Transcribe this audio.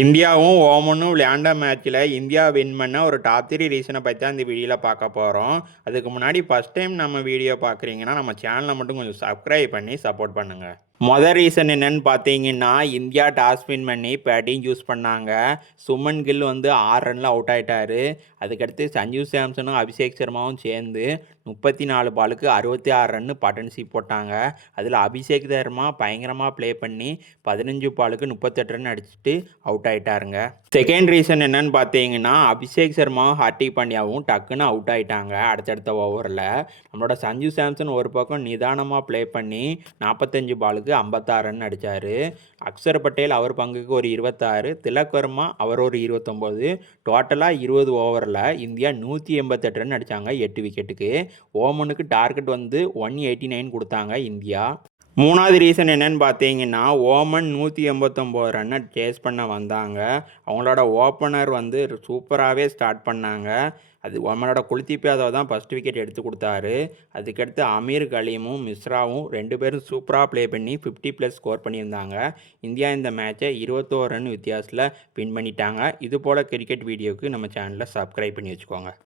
இந்தியாவும் ஓமனும் விளையாண்ட மேட்ச்சில் இந்தியா வின் பண்ண ஒரு டாப் 3 ரீசனை பற்றி தான் இந்த வீடியோவில் பார்க்க போகிறோம். அதுக்கு முன்னாடி ஃபஸ்ட் டைம் நம்ம வீடியோ பார்க்குறீங்கன்னா நம்ம சேனலை மட்டும் கொஞ்சம் சப்ஸ்கிரைப் பண்ணி சப்போர்ட் பண்ணுங்கள். மொதல் ரீசன் என்னன்னு பார்த்தீங்கன்னா, இந்தியா டாஸ் வின் பண்ணி பேட்டிங் சூஸ் பண்ணாங்க. சுமன் கில் வந்து 6 ரனில் அவுட் ஆகிட்டாரு. அதுக்கடுத்து சஞ்சு சாம்சனும் அபிஷேக் சர்மாவும் சேர்ந்து 34 பாலுக்கு 66 ரன்னு பார்ட்னர்ஷிப் போட்டாங்க. அதில் அபிஷேக் சர்மா பயங்கரமாக ப்ளே பண்ணி 15 பாலுக்கு 38 ரன் அடிச்சுட்டு அவுட் ஆகிட்டாருங்க. செகண்ட் ரீசன் என்னன்னு பார்த்தீங்கன்னா, அபிஷேக் சர்மாவும் ஹார்திக் பாண்டியாவும் டக்குன்னு அவுட் ஆகிட்டாங்க அடுத்தடுத்த ஓவரில். நம்மளோட சஞ்சு சாம்சன் ஒரு பக்கம் நிதானமாக ப்ளே பண்ணி 45 பாலுக்கு 56 ரன் அடித்தார். அக்ஷர் பட்டேல் அவர் பங்குக்கு ஒரு 26, திலக் வர்மா அவர் ஒரு 29. டோட்டலாக 20 ஓவரில் இந்தியா 188 ரன் அடித்தாங்க 8 விக்கெட்டுக்கு. ஓமனுக்கு டார்கெட் வந்து 189 கொடுத்தாங்க இந்தியா. மூணாவது ரீசன் என்னன்னு பார்த்தீங்கன்னா, ஓமன் 189 ரன்னை சேஸ் பண்ண வந்தாங்க. அவங்களோட ஓப்பனர் வந்து சூப்பராகவே ஸ்டார்ட் பண்ணாங்க. அது நம்மளோட குல்தீப் யாதவ் தான் ஃபஸ்ட் விக்கெட் எடுத்து கொடுத்தாரு. அதுக்கடுத்து அமீர் கலீமும் மிஸ்ராவும் 2 பேரும் சூப்பராக ப்ளே பண்ணி 50+ ஸ்கோர் பண்ணியிருந்தாங்க. இந்தியா இந்த மேட்சை 21 ரன் வித்தியாசத்தில் வின் பண்ணிட்டாங்க. இது போல் கிரிக்கெட் வீடியோவுக்கு நம்ம சேனலை சப்ஸ்கிரைப் பண்ணி வச்சுக்கோங்க.